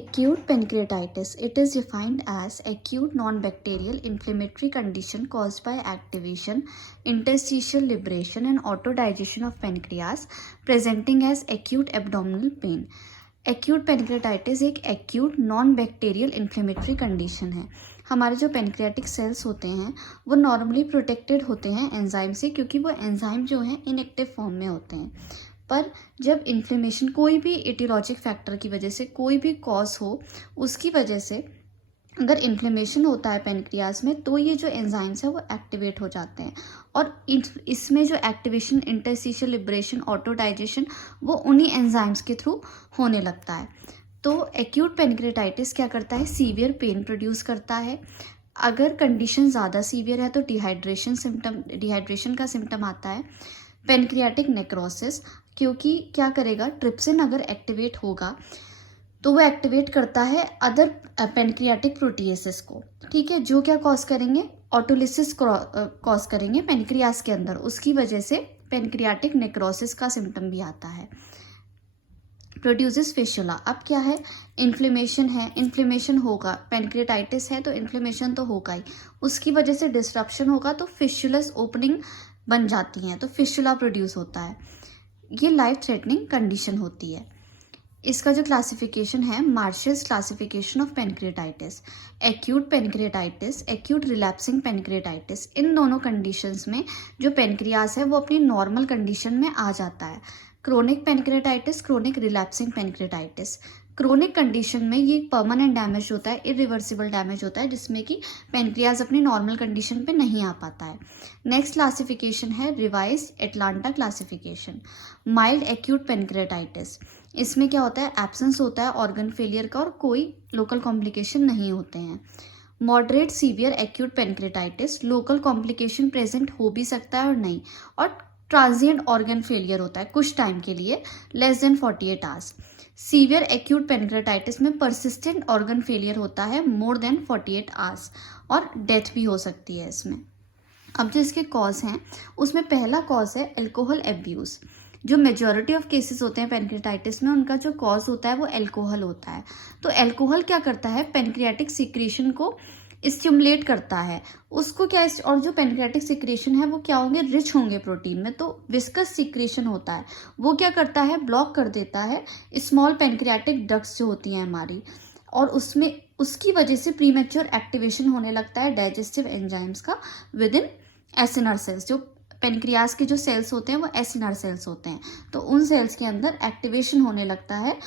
Acute pancreatitis. It is defined as acute non-bacterial inflammatory condition caused by activation, interstitial liberation and autodigestion of pancreas, presenting as acute abdominal pain. Acute pancreatitis एक acute non bacterial inflammatory condition है। हमारे जो pancreatic sales होते हैं वो normally protected होते हैं enzyme से, क्योंकि वो एंजाइम जो हैं इनएक्टिव फॉर्म में होते हैं। पर जब इन्फ्लेमेशन कोई भी एटियोलॉजिक फैक्टर की वजह से, कोई भी कॉज हो उसकी वजह से अगर इन्फ्लेमेशन होता है पेनक्रियाज में, तो ये जो एंजाइम्स है वो एक्टिवेट हो जाते हैं और इसमें जो activation, interstitial liberation, auto digestion वो उन्हीं एंजाइम्स के थ्रू होने लगता है। तो एक्यूट पेनक्रेटाइटिस क्या करता है, सीवियर पेन प्रोड्यूस करता है। अगर कंडीशन ज़्यादा सीवियर है तो डिहाइड्रेशन का सिम्टम आता है। पेनक्रियाटिक नेक्रोसिस, क्योंकि क्या करेगा, ट्रिप्सिन अगर एक्टिवेट होगा तो वो एक्टिवेट करता है अदर पेनक्रियाटिक प्रोटीएसेस को, ठीक है, जो क्या कॉज करेंगे, ऑटोलिसिस कॉज करेंगे पेनक्रियास के अंदर। उसकी वजह से पेनक्रियाटिक नेक्रोसिस का सिम्टम भी आता है। Produces fistula. अब क्या है, इन्फ्लेमेशन है, इन्फ्लेमेशन होगा, पेनक्रियाटाइटिस है तो इन्फ्लेमेशन तो होगा ही, उसकी वजह से डिस्ट्रप्शन होगा तो फिस्टुलस ओपनिंग बन जाती हैं, तो फिस्टुला प्रोड्यूस होता है। ये लाइफ थ्रेटनिंग कंडीशन होती है। इसका जो क्लासिफिकेशन है, Marshall's classification of pancreatitis, acute pancreatitis, acute relapsing pancreatitis, इन दोनों कंडीशंस में जो पेनक्रियास है वो अपनी नॉर्मल कंडीशन में आ जाता है। Chronic pancreatitis, chronic relapsing pancreatitis. Chronic condition में ये परमानेंट डैमेज होता है, इरिवर्सिबल डैमेज होता है, जिसमें कि पेनक्रियाज अपनी नॉर्मल कंडीशन पे नहीं आ पाता है। नेक्स्ट क्लासिफिकेशन है revised Atlanta classification, mild acute pancreatitis. इसमें क्या होता है, एब्सेंस होता है ऑर्गन फेलियर का और कोई लोकल कॉम्प्लिकेशन नहीं होते हैं। Moderate severe acute pancreatitis, local complication present हो भी सकता है और नहीं, और ट्रांजिएंट ऑर्गन फेलियर होता है कुछ टाइम के लिए, less than 48 hours. Severe acute pancreatitis में परसिस्टेंट ऑर्गन फेलियर होता है मोर देन 48 आवर्स और डेथ भी हो सकती है इसमें। अब जो इसके कॉज हैं उसमें पहला कॉज है अल्कोहल एब्यूज़। जो मेजॉरिटी ऑफ केसेस होते हैं पेनक्रियाटाइटिस में, उनका जो कॉज होता है वो अल्कोहल होता है। तो अल्कोहल क्या करता है, पेनक्रियाटिक सिक्रीशन को स्टिमुलेट करता है उसको क्या, और जो पेनक्रियाटिक सिक्रेशन है वो क्या होंगे, रिच होंगे प्रोटीन में, तो विस्कस सिक्रेशन होता है, वो क्या करता है, ब्लॉक कर देता है स्मॉल पेनक्रियाटिक डक्ट्स जो होती हैं हमारी, और उसमें उसकी वजह से प्रीमेच्योर एक्टिवेशन होने लगता है डाइजेस्टिव एंजाइम्स का विद इन एसिनर सेल्स। जो पेनक्रियास के जो सेल्स होते हैं वो एसिनर सेल्स होते हैं, तो उन सेल्स के अंदर एक्टिवेशन होने लगता है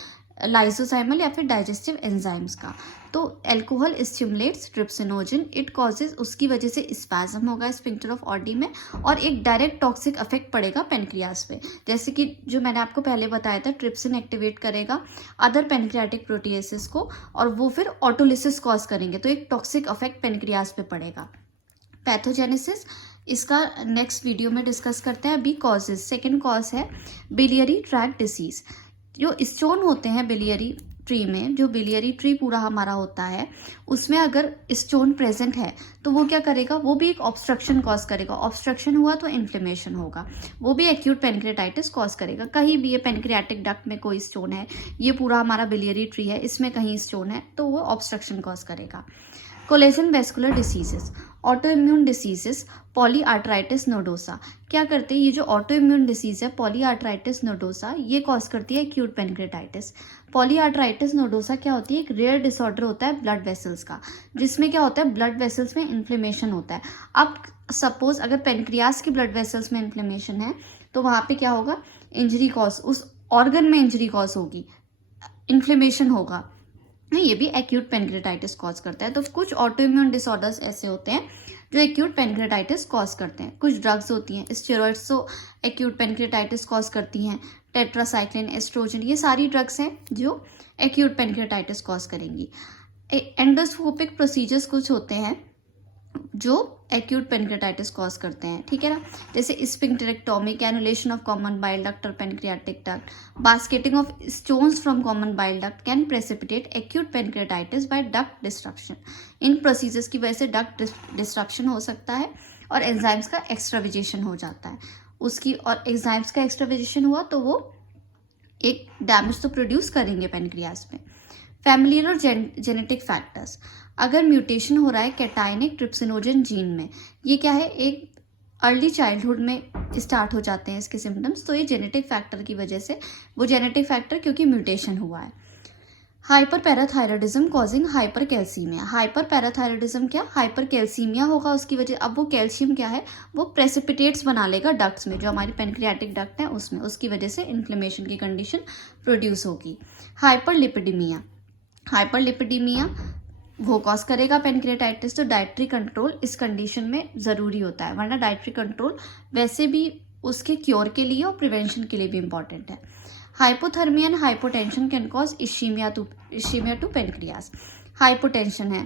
लाइसोजाइमल या फिर डाइजेस्टिव एंजाइम्स का। तो alcohol stimulates trypsinogen, it causes, उसकी वजह से स्पैज्म होगा स्फिंक्टर ऑफ ऑडी में और एक डायरेक्ट टॉक्सिक इफेक्ट पड़ेगा पेनक्रियास पे। जैसे कि जो मैंने आपको पहले बताया था, ट्रिप्सिन एक्टिवेट करेगा अदर पेनक्रियाटिक प्रोटीएसेस को और वो फिर ऑटोलिसिस कॉज करेंगे, तो एक टॉक्सिक इफेक्ट पेनक्रियास पे पड़ेगा। पैथोजेनेसिस, इसका नेक्स्ट वीडियो में डिस्कस करते हैं। अभी कॉजेज, सेकेंड कॉज है बिलियरी ट्रैक्ट डिसीज। जो स्टोन होते हैं बिलियरी ट्री में, जो बिलियरी ट्री पूरा हमारा होता है उसमें अगर स्टोन प्रेजेंट है तो वो क्या करेगा, वो भी एक ऑब्स्ट्रक्शन कॉज करेगा। ऑब्स्ट्रक्शन हुआ तो इन्फ्लेमेशन होगा, वो भी एक्यूट पेनक्रियाटाइटिस कॉज करेगा। कहीं भी ये पेनक्रियाटिक डक्ट में कोई स्टोन है, ये पूरा हमारा बिलियरी ट्री है, इसमें कहीं स्टोन है तो वो ऑब्स्ट्रक्शन कॉज करेगा। Collagen vascular diseases, auto immune diseases, polyarthritis nodosa. क्या करते हैं, ये जो ऑटो इम्यून डिसीज है पॉलीआर्थराइटिस नोडोसा, ये कॉज करती है एक्यूट पेनक्रियाटाइटिस। पॉलीआर्थराइटिस नोडोसा क्या होती है, एक रेयर डिसऑर्डर होता है ब्लड वेसल्स का, जिसमें क्या होता है, ब्लड वेसल्स में इन्फ्लेमेशन होता है। अब सपोज अगर पेनक्रियास की ब्लड वेसल्स में इन्फ्लेमेशन है तो वहां पे क्या होगा, इंजरी कॉज, उस ऑर्गन में इंजरी कॉज होगी, इन्फ्लेमेशन होगा, ये भी एक्यूट पेनक्रियाटाइटिस कॉज करता है। तो कुछ ऑटो इम्यून डिसऑर्डर्स ऐसे होते हैं जो एक्यूट पेनक्रियाटाइटिस कॉज करते हैं। कुछ ड्रग्स होती हैं, स्टेरॉइड्स तो एक्यूट पेनक्रियाटाइटिस कॉज करती हैं, टेट्रासाइक्लिन, एस्ट्रोजन, ये सारी ड्रग्स हैं जो एक्यूट पेनक्रियाटाइटिस कॉज करेंगी। एंडोस्कोपिक प्रोसीजर्स कुछ होते हैं जो एक्यूट पेनक्रियाटाइटिस कॉज करते हैं, ठीक है ना, जैसे sphincterectomy, cannulation of common bile duct और pancreatic duct, basketing of stones from common bile duct can precipitate acute pancreatitis by duct destruction. इन प्रोसीजर्स की वजह से डक्ट डिस्ट्रक्शन हो सकता है और एंजाइम्स का एक्स्ट्राविजेशन हो जाता है उसकी, और एंजाइम्स का एक्स्ट्राविजेशन हुआ तो वो एक डैमेज तो प्रोड्यूस करेंगे पेनक्रियास में। फैमिलियल और जेनेटिक फैक्टर्स, अगर म्यूटेशन हो रहा है कैटायनिक ट्रिप्सिनोजन जीन में, ये क्या है, एक अर्ली चाइल्डहुड में स्टार्ट हो जाते हैं इसके सिम्टम्स, तो ये जेनेटिक फैक्टर की वजह से, वो जेनेटिक फैक्टर क्योंकि म्यूटेशन हुआ है। Hyper parathyroidism causing hyper calcaemia, hyper parathyroidism क्या, हाइपर कैल्सीमिया होगा उसकी वजह, अब वो कैल्शियम क्या है, वो प्रेसिपिटेट्स बना लेगा डक्ट्स में, जो हमारी पेनक्रियाटिक डक्ट है उसमें, उसकी वजह से इन्फ्लेमेशन की कंडीशन प्रोड्यूस होगी। हाइपर लिपिडीमिया, हाइपर लिपिडीमिया वो कॉज करेगा पेनक्रियाटाइटिस, तो डाइटरी कंट्रोल इस कंडीशन में ज़रूरी होता है, वरना डाइटरी कंट्रोल वैसे भी उसके क्योर के लिए और प्रिवेंशन के लिए भी इम्पॉर्टेंट है। Hypothermia and hypotension can cause ischemia to pancreas, hypotension है,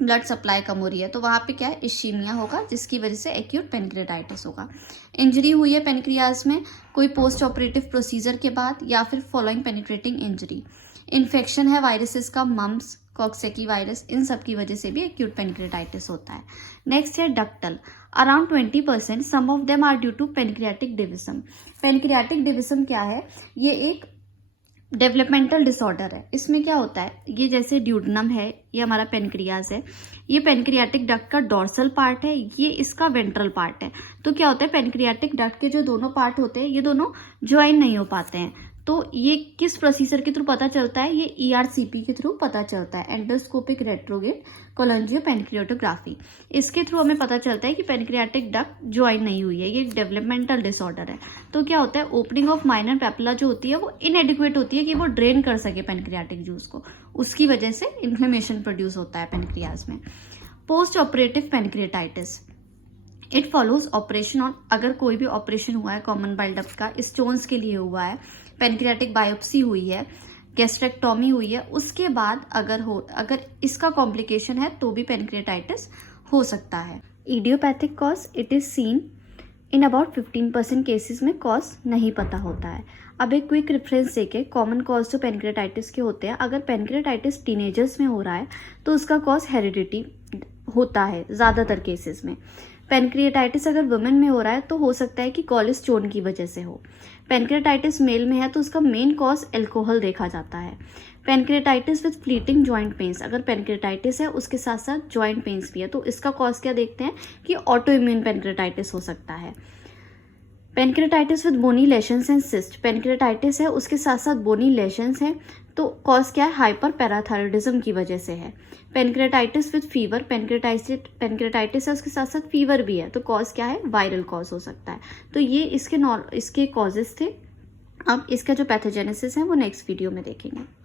ब्लड सप्लाई कम हो रही है, तो वहाँ पे क्या है, इश्कीमिया होगा, जिसकी वजह से एक्यूट पेनक्रियाटाइटिस होगा। इंजरी हुई है पेनक्रियास में कोई पोस्ट ऑपरेटिव प्रोसीजर के बाद या फिर फॉलोइंग पेनिट्रेटिंग इंजरी, इन्फेक्शन है वायरसेस का, मम्स, कॉक्सेकी वायरस, इन सब की वजह से भी एक्यूट पेनक्रियाटाइटिस होता है। नेक्स्ट है ductal, around 20%, some of them are due to pancreatic division. Pancreatic division क्या है, ये एक डेवलपमेंटल डिसऑर्डर है। इसमें क्या होता है, ये जैसे ड्यूडनम है, ये हमारा पेनक्रियाज है, ये पेनक्रियाटिक डक्ट का डोर्सल पार्ट है, ये इसका वेंट्रल पार्ट है। तो क्या होता है, पेनक्रियाटिक डक्ट के जो दोनों पार्ट होते हैं ये दोनों ज्वाइन नहीं हो पाते हैं, तो ये किस प्रोसीजर के थ्रू पता चलता है, ये ERCP के थ्रू पता चलता है, एंडोस्कोपिक रेट्रोग्रेड कोलोंजियो पेनक्रियाटोग्राफी। इसके थ्रू हमें पता चलता है कि पेनक्रियाटिक डक्ट ज्वाइन नहीं हुई है, ये एक डेवलपमेंटल डिसऑर्डर है। तो क्या होता है, ओपनिंग ऑफ माइनर पेपुला जो होती है वो इनएडिक्वेट होती है कि वो ड्रेन कर सके पेनक्रियाटिक जूस को, उसकी वजह से इन्फ्लेमेशन प्रोड्यूस होता है पेनक्रियाज में। Post operative pancreatitis, it follows operation on, अगर कोई भी ऑपरेशन हुआ है कॉमन बाइल डक्ट का, स्टोन्स के लिए हुआ है, पेनक्रियाटिक बायोप्सी हुई है, गैस्ट्रेक्टोमी हुई है, उसके बाद अगर इसका कॉम्प्लिकेशन है तो भी पेनक्रियाटाइटिस हो सकता है। Idiopathic cause, it is seen in about 15% cases में कॉज नहीं पता होता है। अब एक क्विक रेफरेंस देके, कॉमन कॉज जो पेनक्रियाटाइटिस के होते हैं, अगर पेनक्रियाटाइटिस टीनेजर्स में हो रहा है तो उसका कॉज हेरिडिटी होता है ज़्यादातर केसेस में। पेनक्रियाटाइटिस अगर वुमेन में हो रहा है तो हो सकता है कि कॉलेज स्टोन की वजह से हो। पेनक्रियाटाइटिस मेल में है तो उसका मेन कॉज एल्कोहल देखा जाता है। Pancreatitis with fleeting joint pains, अगर पेनक्रियाटाइटिस है उसके साथ साथ जॉइंट पेन्स भी है, तो इसका कॉज क्या देखते हैं कि ऑटो इम्यून पेनक्रियाटाइटिस हो सकता है। Pancreatitis with bony lesions and cyst, pancreatitis है उसके साथ साथ बोनी लेशंस है, तो कॉज क्या है, हाइपर पैराथायरॉयडिज्म की वजह से है। पेनक्रियाटाइटिस विद फीवर, पेनक्रियाटाइटिस है उसके साथ साथ फीवर भी है, तो कॉज क्या है, वायरल कॉज हो सकता है। तो ये इसके कॉजेज थे। अब इसका जो पैथोजेनेसिस है वो नेक्स्ट वीडियो में देखेंगे।